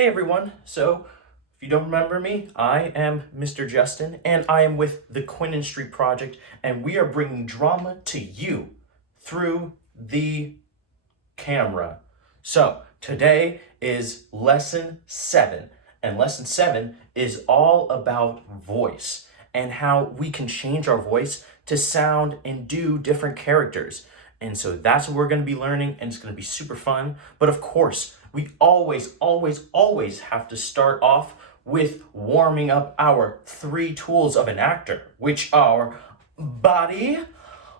Hey everyone, so if you don't remember me, I am Mr. Justin and I am with the Quinnan Street Project and we are bringing drama to you through the camera. So today is lesson 7 and lesson 7 is all about voice and how we can change our voice to sound and do different characters. And so that's what we're going to be learning, and it's going to be super fun. But of course, we always have to start off with warming up our 3 tools of an actor, which are body,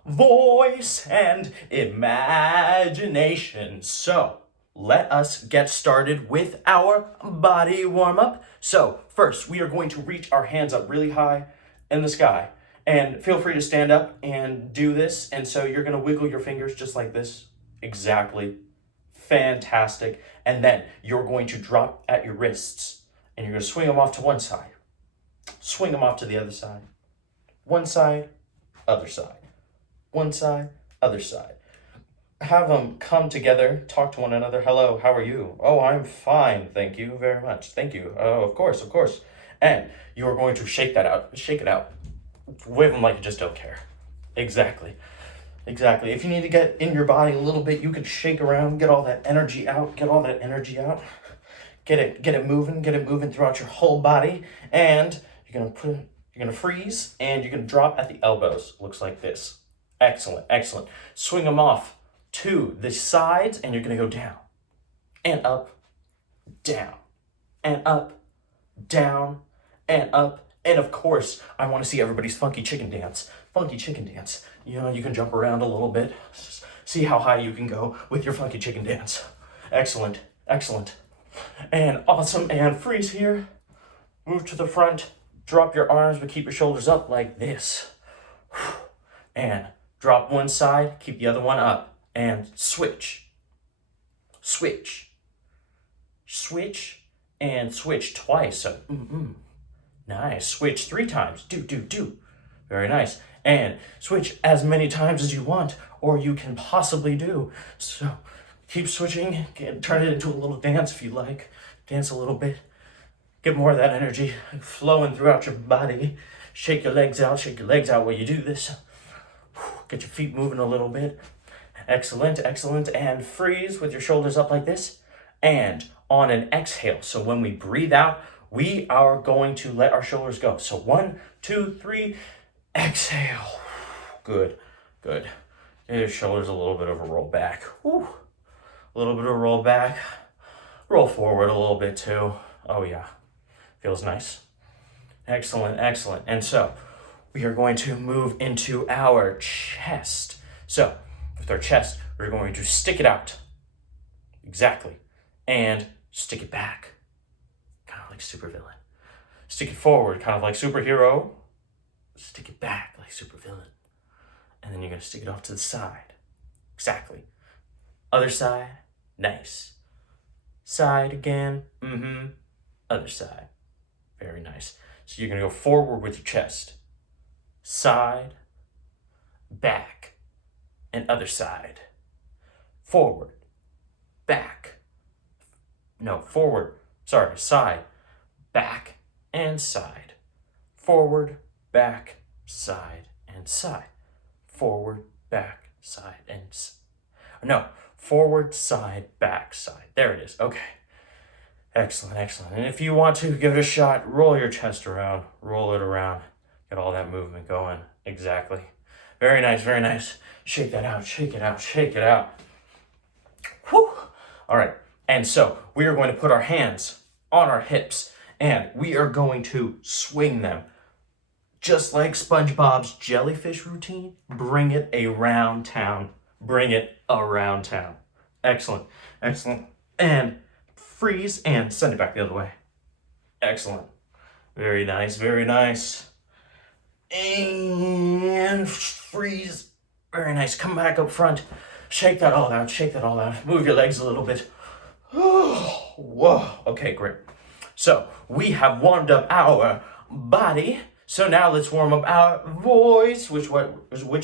voice, and imagination. So let us get started with our body warm up. So first, we are going to reach our hands up really high in the sky. And feel free to stand up and do this. And so you're going to wiggle your fingers just like this. Exactly. Fantastic. And then you're going to drop at your wrists. And you're going to swing them off to one side. Swing them off to the other side. One side, other side. One side, other side. Have them come together, talk to one another. Hello, how are you? Oh, I'm fine. Thank you very much. Thank you. Oh, of course, of course. And you're going to shake that out. Shake it out. Wave them like you just don't care. Exactly. If you need to get in your body a little bit, you could shake around, get all that energy out, Get it moving throughout your whole body. And you're gonna freeze and you're gonna drop at the elbows. Looks like this. Excellent. Swing them off to the sides and you're gonna go down and up, down and up, down and up. And of course, I want to see everybody's funky chicken dance. You know, you can jump around a little bit. See how high you can go with your funky chicken dance. Excellent. And awesome. And freeze here. Move to the front. Drop your arms, but keep your shoulders up like this. And drop one side, keep the other one up. And switch. And switch twice. So, Nice. Switch 3 times. Do. Very nice. And switch as many times as you want, or you can possibly do. So keep switching. Turn it into a little dance if you like. Dance a little bit. Get more of that energy flowing throughout your body. Shake your legs out while you do this. Get your feet moving a little bit. Excellent. And freeze with your shoulders up like this. And on an exhale, so when we breathe out, we are going to let our shoulders go. So 1, 2, 3, exhale. Good. Give your shoulders a little bit of a roll back. A little bit of a roll back. Roll forward a little bit too. Oh yeah, feels nice. Excellent. And so we are going to move into our chest. So with our chest, we're going to stick it out. Exactly. And stick it back. Kind of like supervillain. Stick it forward, kind of like superhero. Stick it back like supervillain. And then you're going to stick it off to the side. Exactly. Other side. Nice. Side again. Other side. Very nice. So you're going to go forward with your chest. Side. Back. And other side. Forward. Back. No, forward. Sorry, side, back, and side. Forward, back, side, and side. Forward, back, side, and no, forward, side, back, side. There it is. Okay. Excellent. And if you want to give it a shot, roll your chest around, roll it around, get all that movement going. Exactly. Very nice. Shake that out, shake it out. Whew. All right. And so we are going to put our hands on our hips and we are going to swing them. Just like SpongeBob's jellyfish routine, bring it around town. Excellent. And freeze and send it back the other way. Excellent. Very nice. And freeze. Very nice. Come back up front. Shake that all out. Move your legs a little bit. Whoa. Okay, great. So we have warmed up our body. So now let's warm up our voice, which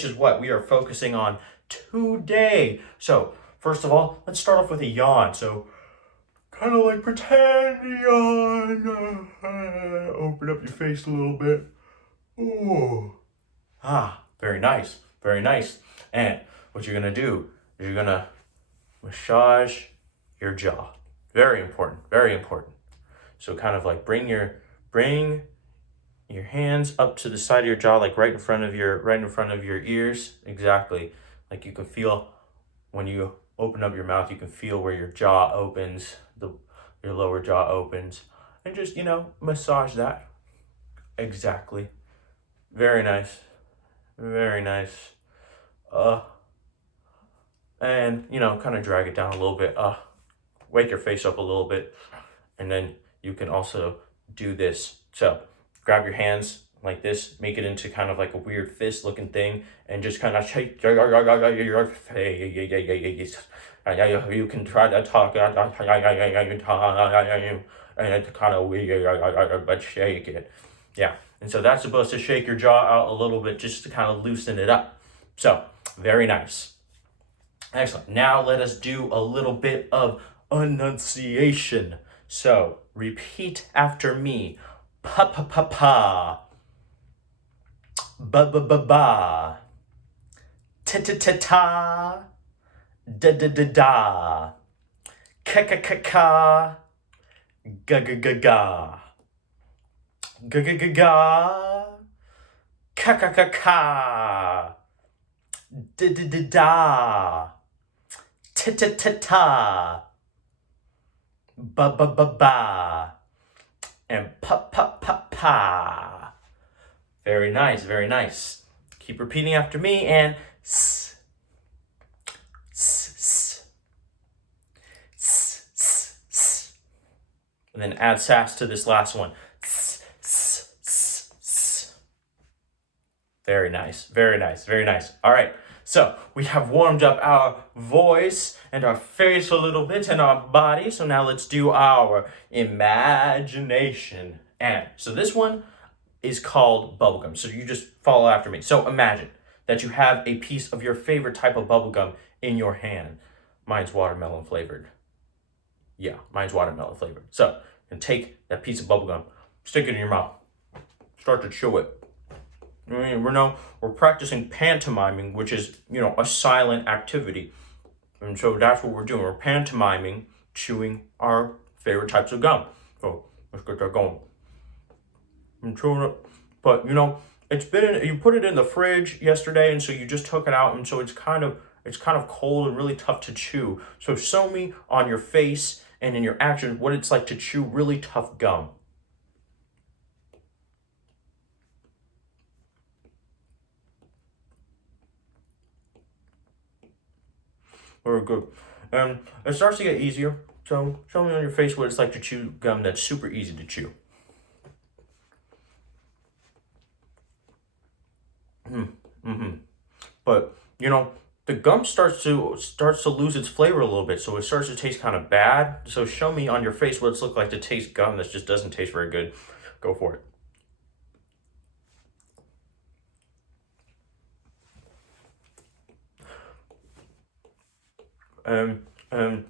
is what we are focusing on today. So first of all, let's start off with a yawn. So kind of like pretend yawn. Open up your face a little bit. Ooh. Ah, very nice, very nice. And what you're gonna do is you're gonna massage your jaw. Very important, very important. So kind of like bring your hands up to the side of your jaw, like right in front of your ears. Exactly. Like you can feel when you open up your mouth, you can feel where your jaw opens, your lower jaw opens, and just massage that. Exactly. Very nice. Very nice. And kind of drag it down a little bit. Wake your face up a little bit, and then you can also do this. So grab your hands like this, make it into kind of like a weird fist looking thing, and just kind of shake your face. You can try to talk and kind of weird, but shake it. Yeah. And so that's supposed to shake your jaw out a little bit just to kind of loosen it up. So very nice. Excellent. Now let us do a little bit of enunciation. So repeat after me. Pa pa pa pa. Ba ba ba ba. Ta ta ta ta. Da da da da. Ka ka ka ka. Ga ga ga ga. Ga ga ga ga. Ka ka ka ka. Da da da da. Ta ta ta ta. Ba ba ba ba. And pa pa pa pa. Very nice, very nice. Keep repeating after me and s s s s s s. And then add sass to this last one. S s s s. Very nice, very nice, very nice. All right. So we have warmed up our voice and our face a little bit and our body. So now let's do our imagination. And so this one is called bubblegum. So you just follow after me. So imagine that you have a piece of your favorite type of bubblegum in your hand. Mine's watermelon flavored. Yeah, mine's watermelon flavored. So you can take that piece of bubblegum, stick it in your mouth, start to chew it. We're practicing pantomiming, which is, a silent activity. And so that's what we're doing. We're pantomiming, chewing our favorite types of gum. So let's get that going. I'm chewing it. But, you put it in the fridge yesterday, and so you just took it out, and so it's kind of cold and really tough to chew. So show me on your face and in your actions what it's like to chew really tough gum. Very good. And it starts to get easier. So show me on your face what it's like to chew gum that's super easy to chew. But the gum starts to lose its flavor a little bit, so it starts to taste kind of bad. So show me on your face what it's look like to taste gum that just doesn't taste very good. Go for it.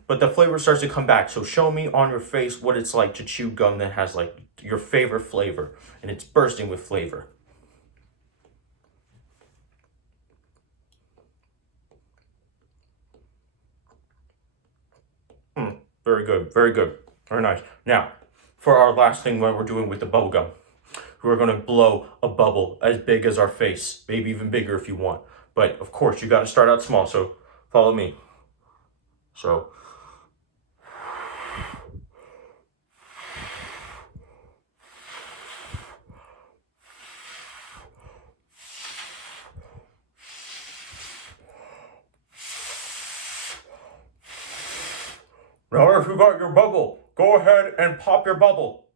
But the flavor starts to come back. So show me on your face what it's like to chew gum that has like your favorite flavor and it's bursting with flavor. Very good, very good, very nice. Now, for our last thing, what we're doing with the bubble gum, we're gonna blow a bubble as big as our face, maybe even bigger if you want. But of course, you gotta start out small. So follow me. So. Now if you got your bubble, go ahead and pop your bubble.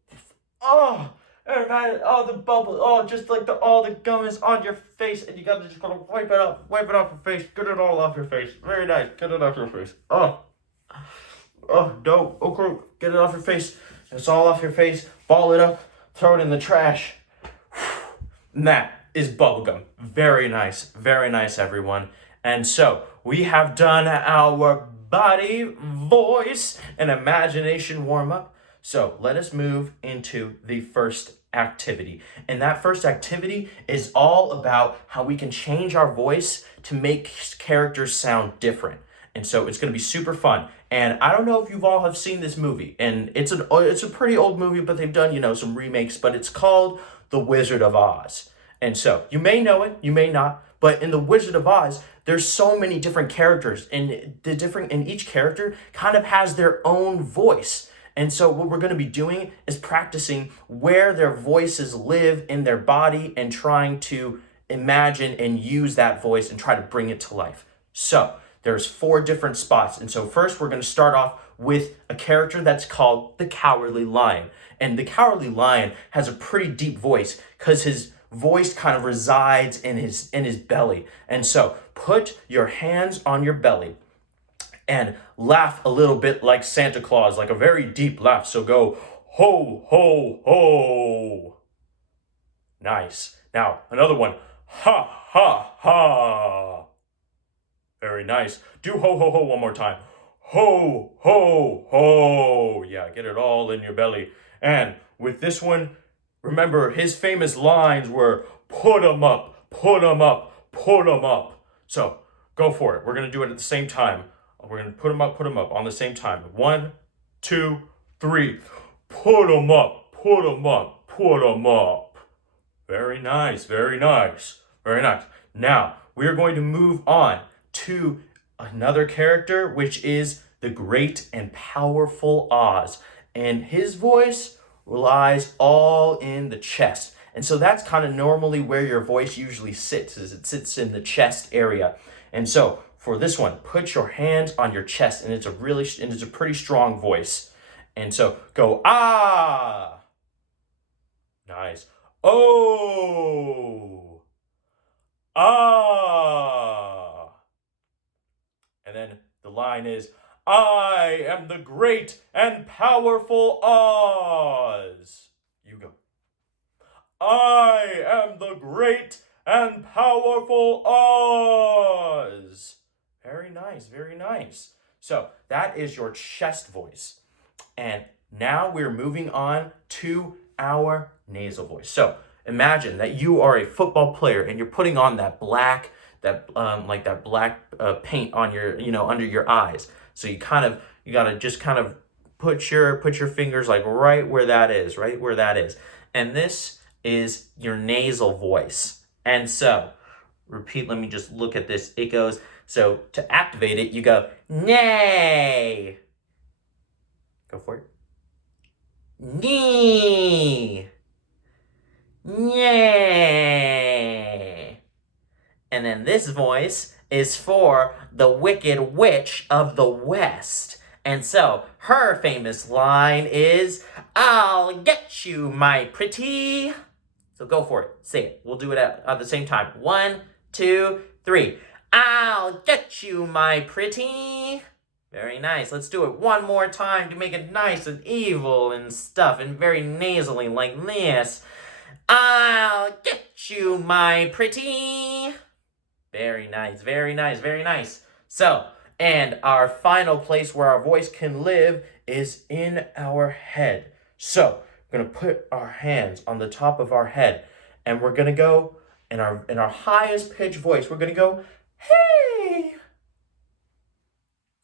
Oh, the bubble, just like all the gum is on your face, and you gotta just gotta wipe it off your face, get it all off your face. Very nice, get it off your face. Dope. Okay, get it off your face. It's all off your face. Ball it up, throw it in the trash. And that is bubblegum. Very nice, everyone. And so we have done our body, voice, and imagination warm up. So let us move into the first activity. And that first activity is all about how we can change our voice to make characters sound different. And so it's going to be super fun. And I don't know if you've all have seen this movie, and it's a pretty old movie, but they've done, some remakes, but it's called The Wizard of Oz. And so you may know it, you may not, but in The Wizard of Oz, there's so many different characters, and each character kind of has their own voice. And so what we're going to be doing is practicing where their voices live in their body and trying to imagine and use that voice and try to bring it to life. So there's 4 different spots. And so first we're going to start off with a character that's called the Cowardly Lion. And the Cowardly Lion has a pretty deep voice because his voice kind of resides in his belly. And so put your hands on your belly and laugh a little bit like Santa Claus, like a very deep laugh. So go, ho, ho, ho. Nice. Now, another one. Ha, ha, ha. Very nice. Do ho, ho, ho one more time. Ho, ho, ho. Yeah, get it all in your belly. And with this one, remember his famous lines were, put 'em up, put 'em up, put 'em up. So go for it. We're going to do it at the same time. We're going to put 'em up on the same time. 1, 2, 3. Put 'em up, put 'em up, put 'em up. Very nice, very nice, very nice. Now, we are going to move on to another character, which is the great and powerful Oz. And his voice relies all in the chest. And so that's kind of normally where your voice usually sits, is it sits in the chest area. And so for this one, put your hands on your chest, and it's a pretty strong voice. And so go, ah. Nice. Oh. Ah. And then the line is, I am the great and powerful Oz. You go. I am the great and powerful Oz. Very nice, very nice. So that is your chest voice. And now we're moving on to our nasal voice. So imagine that you are a football player and you're putting on that black paint on your, under your eyes. So you gotta just kind of put your fingers like right where that is. And this is your nasal voice. And so, repeat, let me just look at this. It goes, so to activate it, you go, nay. Go for it. Nee. Yay. And then this voice is for the Wicked Witch of the West. And so her famous line is, I'll get you, my pretty. So go for it. Say it. We'll do it at the same time. 1, 2, 3. I'll get you, my pretty. Very nice. Let's do it one more time to make it nice and evil and stuff and very nasally like this. I'll get you, my pretty. Very nice, very nice, very nice. So, and our final place where our voice can live is in our head. So, we're going to put our hands on the top of our head, and we're going to go in our highest pitched voice. We're going to go, hey.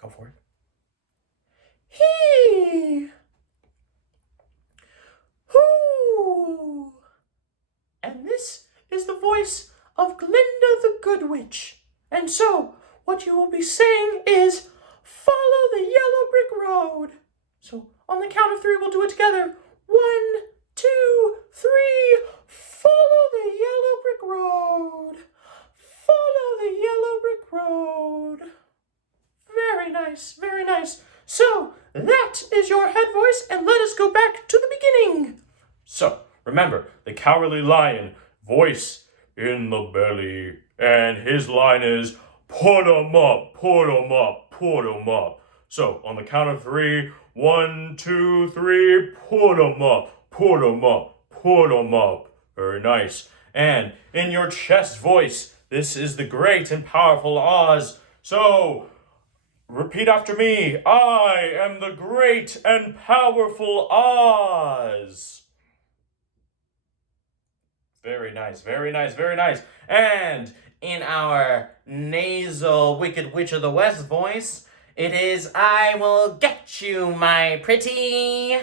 Go for it. He. Hoo. And this is the voice of Glinda the Good Witch. And so, what you will be saying is, follow the yellow brick road. So, on the count of 3, we'll do it together. 1, 2, 3, follow the yellow brick road. Follow the yellow brick road. Very nice, very nice. So, that is your head voice, and let us go back to the beginning. So, remember, the Cowardly Lion, voice in the belly, and his line is, put 'em up, put 'em up, put 'em up. So, on the count of 3, 1, 2, 3, put 'em up, put 'em up, put 'em up. Very nice. And in your chest voice, this is the great and powerful Oz. So, Repeat after me. I am the great and powerful Oz. Very nice, very nice, very nice. And in our nasal Wicked Witch of the West voice, it is I will get you, my pretty.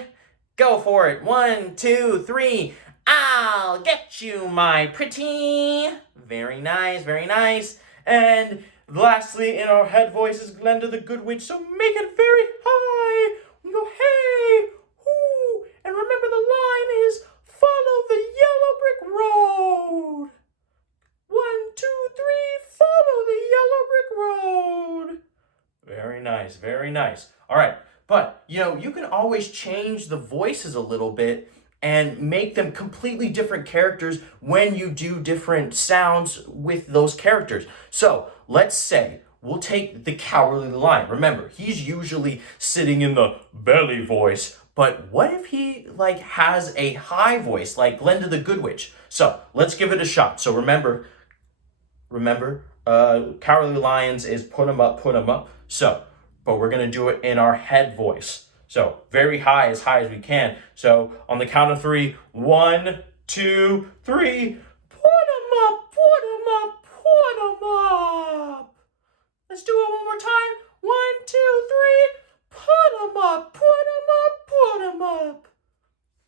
Go for it. 1, 2, 3. I'll get you, my pretty. Very nice, very nice. And lastly, in our head voice is Glenda the Good Witch, so make it very high. We go, hey, hoo. And remember the line is, follow the yellow brick road. 1, 2, 3, follow the yellow brick road. Very nice, very nice. All right, but you can always change the voices a little bit and make them completely different characters when you do different sounds with those characters. So let's say we'll take the Cowardly Lion. Remember, he's usually sitting in the belly voice, but what if he has a high voice like Glenda the Good Witch? So let's give it a shot. So remember, Cowardly Lions is put 'em up, put 'em up. So, but we're gonna do it in our head voice. So very high as we can. So on the count of 3, 1, 2, 3, put 'em up, put 'em up, put 'em up. Let's do it one more time. 1, 2, 3, put 'em up, put 'em up, put 'em up.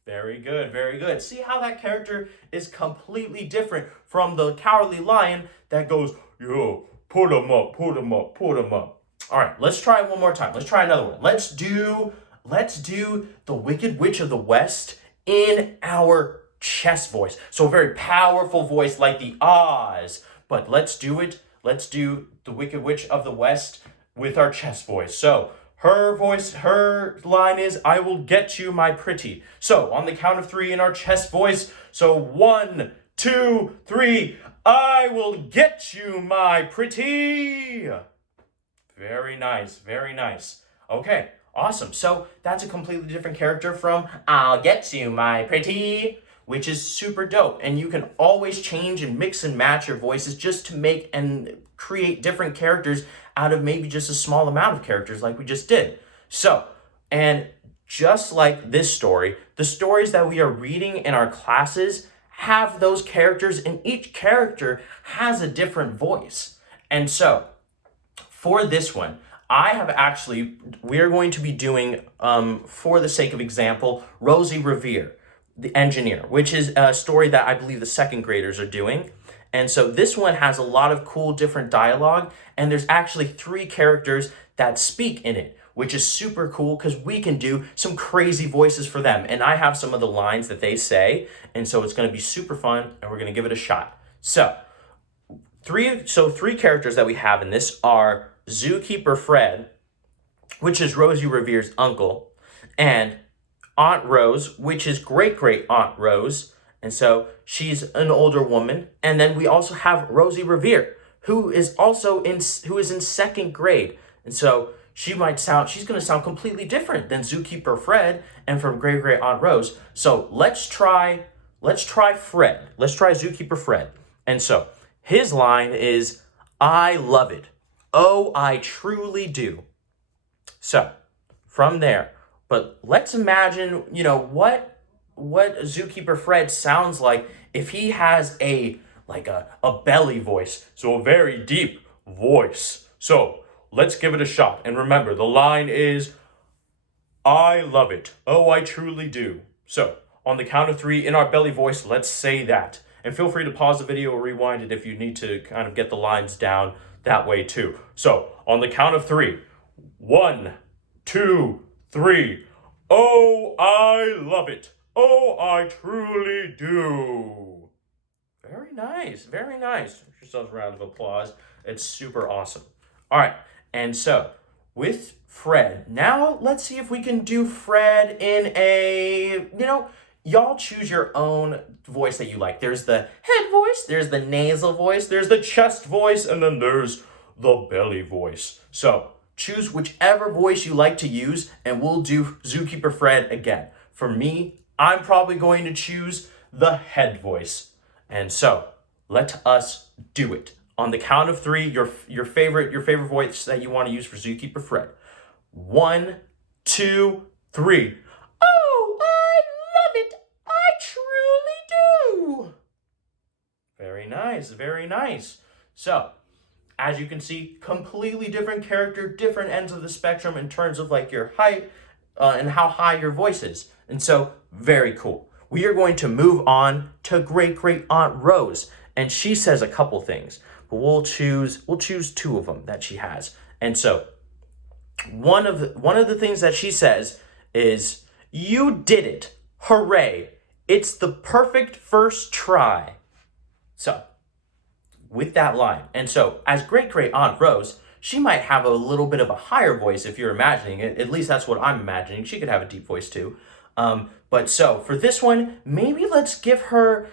Very good, very good. See how that character is completely different from the Cowardly Lion that goes, yo, put 'em up, put 'em up, put 'em up. All right, let's try it one more time. Let's try another one. Let's do the Wicked Witch of the West in our chest voice. So a very powerful voice like the Oz. But let's do it. Let's do the Wicked Witch of the West with our chest voice. So her line is, I will get you, my pretty. So on the count of 3 in our chest voice. So 1, 2, 3, I will get you, my pretty. Very nice, very nice. Okay, awesome. So that's a completely different character from I'll get you, my pretty, which is super dope. And you can always change and mix and match your voices just to make and create different characters out of maybe just a small amount of characters like we just did. So, and just like this story, the stories that we are reading in our classes have those characters, and each character has a different voice. And so, for this one, we're going to be doing, for the sake of example, Rosie Revere, the engineer, which is a story that I believe the second graders are doing. And so this one has a lot of cool different dialogue, and there's actually 3 characters that speak in it, which is super cool because we can do some crazy voices for them. And I have some of the lines that they say, and so it's going to be super fun, and we're going to give it a shot. So, 3 characters that we have in this are Zookeeper Fred, which is Rosie Revere's uncle, and Aunt Rose, which is great Aunt Rose, and so she's an older woman. And then we also have Rosie Revere, who is in 2nd grade, and so she's going to sound completely different than Zookeeper Fred and from great Aunt Rose. So let's try Fred. Let's try Zookeeper Fred, and so his line is, I love it. Oh, I truly do. So, from there, but let's imagine, what Zookeeper Fred sounds like if he has a belly voice, so a very deep voice. So, let's give it a shot. And remember, the line is, I love it. Oh, I truly do. So, on the count of 3 in our belly voice, let's say that. And feel free to pause the video or rewind it if you need to kind of get the lines down that way too. So, on the count of 3, 1, 2, 3. Oh, I love it. Oh, I truly do. Very nice, very nice. Give yourselves a round of applause. It's super awesome. All right, and so with Fred, now let's see if we can do Fred in a, y'all choose your own voice that you like. There's the head voice, there's the nasal voice, there's the chest voice, and then there's the belly voice. So choose whichever voice you like to use, and we'll do Zookeeper Fred again. For me, I'm probably going to choose the head voice. And so let us do it. On the count of three, your favorite voice that you want to use for Zookeeper Fred. 1, 2, 3. Oh, I love it. I truly do. Very nice, very nice. So, as you can see, completely different character, different ends of the spectrum in terms of like your height and how high your voice is. And so, very cool. We are going to move on to Great Great Aunt Rose, and she says a couple things, but we'll choose two of them that she has. And so, one of the things that she says is, "You did it! Hooray! It's the perfect first try." So, with that line, and so as Great Great Aunt Rose, she might have a little bit of a higher voice if you're imagining it. At least that's what I'm imagining. She could have a deep voice too. But so for this one, maybe let's give her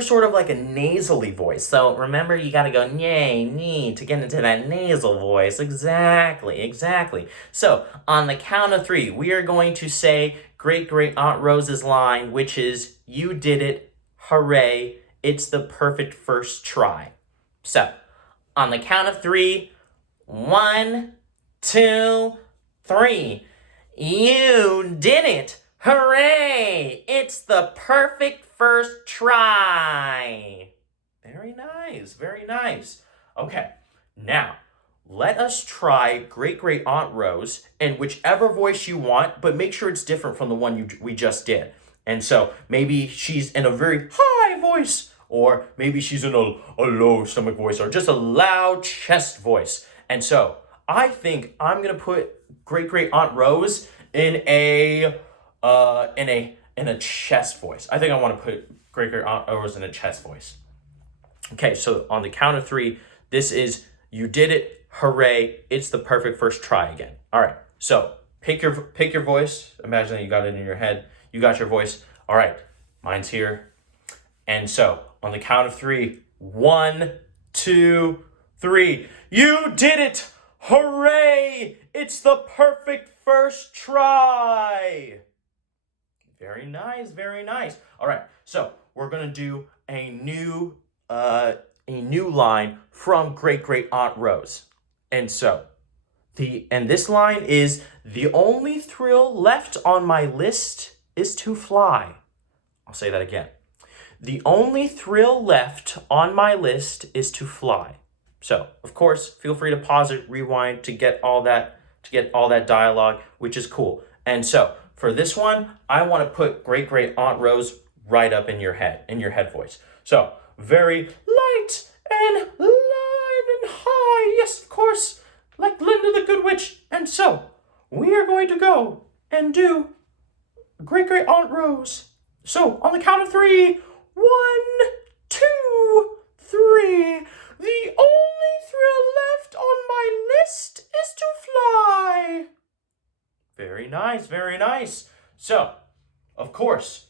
sort of like a nasally voice. So remember, you gotta go nay, nee to get into that nasal voice. Exactly. So on the count of three, we are going to say Great Great Aunt Rose's line, which is, "You did it, hooray, it's the perfect first try." So on the count of three, 1, 2, 3. You did it! Hooray! It's the perfect first try. Very nice, very nice. Okay, now let us try Great Great Aunt Rose in whichever voice you want, but make sure it's different from the one we just did. And so maybe she's in a very high voice, or maybe she's in a low stomach voice, or just a loud chest voice. And so I think I'm gonna put Great Great Aunt Rose in a chest voice. I think I want to put Great Great Aunt Rose in a chest voice. Okay, so on the count of three, this is, "You did it, hooray, it's the perfect first try" again. All right, so pick your voice. Imagine that you got it in your head. You got your voice. All right, mine's here. And so on the count of three, 1, 2, 3. You did it! Hooray! It's the perfect first try. Very nice, very nice. All right, so we're gonna do a new line from Great Great Aunt Rose. And so this line is, "The only thrill left on my list is to fly." I'll say that again. "The only thrill left on my list is to fly." So, of course, feel free to pause it, rewind to get all that dialogue, which is cool. And so, for this one, I want to put Great Great Aunt Rose right up in your head voice. So, very light and light and high. Yes, of course, like Linda the Good Witch. And so, we are going to go and do Great Great Aunt Rose. So, on the count of three, 1, 2, 3. The only thrill left on my list is to fly. Very nice, very nice. So, of course,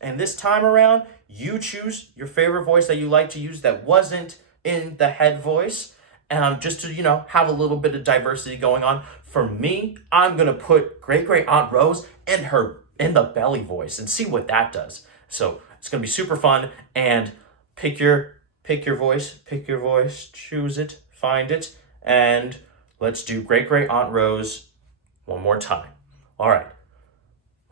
and this time around, you choose your favorite voice that you like to use that wasn't in the head voice, just to, have a little bit of diversity going on. For me, I'm going to put Great Great Aunt Rose in the belly voice and see what that does. So, it's going to be super fun, and pick your voice, choose it, find it, and let's do Great Great Aunt Rose one more time. All right,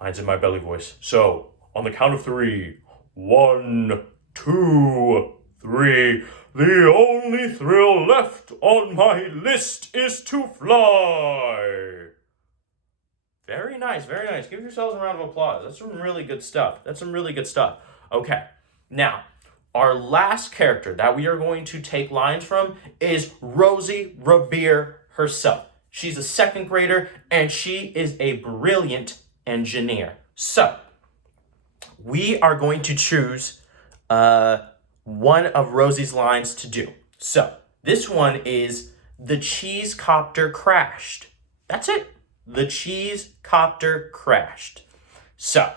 mine's in my belly voice. So on the count of three, 1, 2, 3. The only thrill left on my list is to fly. Very nice, very nice. Give yourselves a round of applause. That's some really good stuff. Okay, now, our last character that we are going to take lines from is Rosie Revere herself. She's a second grader, and she is a brilliant engineer. So, we are going to choose one of Rosie's lines to do. So, this one is, "The cheese copter crashed." That's it. The cheese copter crashed. So,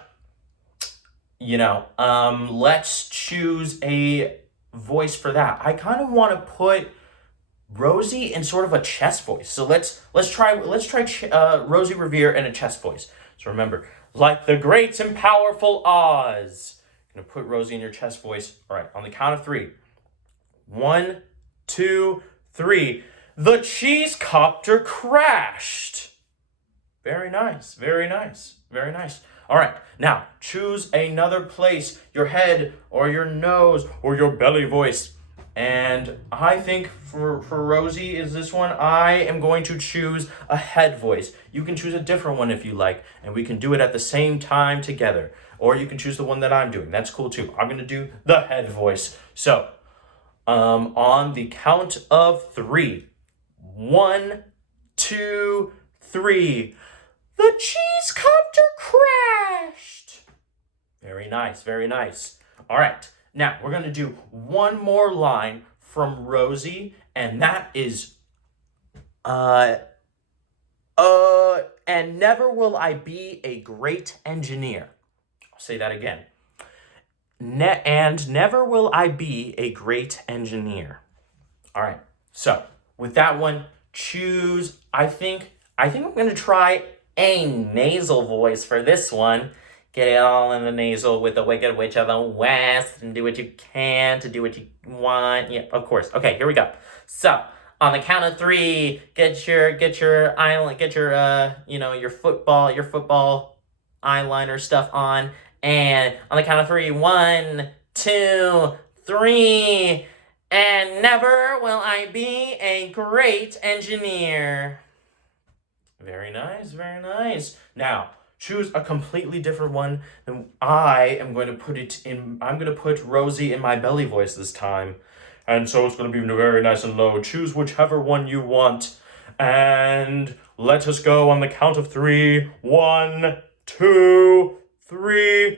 let's choose a voice for that. I kind of want to put Rosie in sort of a chest voice. So let's try Rosie Revere in a chest voice. So remember, like the great and powerful Oz. I'm gonna put Rosie in your chest voice. All right, on the count of three. 1, 2, 3. The cheese copter crashed. Very nice, very nice, very nice. All right, now choose another place, your head or your nose or your belly voice. And I think for Rosie is this one, I am going to choose a head voice. You can choose a different one if you like, and we can do it at the same time together. Or you can choose the one that I'm doing. That's cool too. I'm going to do the head voice. So, on the count of 3. 1, 2, 3. The cheese copter crashed. Very nice, very nice. All right. Now, we're going to do one more line from Rosie, and that is, and never will I be a great engineer. I'll say that again. And never will I be a great engineer. All right. So, with that one, choose, I think I'm going to try a nasal voice for this one. Get it all in the nasal with the Wicked Witch of the West and do what you can to do what you want. Yeah, of course. Okay, here we go. So, on the count of 3, get your eyeliner, get your football eyeliner stuff on. And on the count of 3, 1, 2, 3. And never will I be a great engineer. Very nice, very nice. Now, choose a completely different one. And I'm going to put Rosie in my belly voice this time. And so it's going to be very nice and low. Choose whichever one you want. And let us go on the count of 3. 1, 2, 3.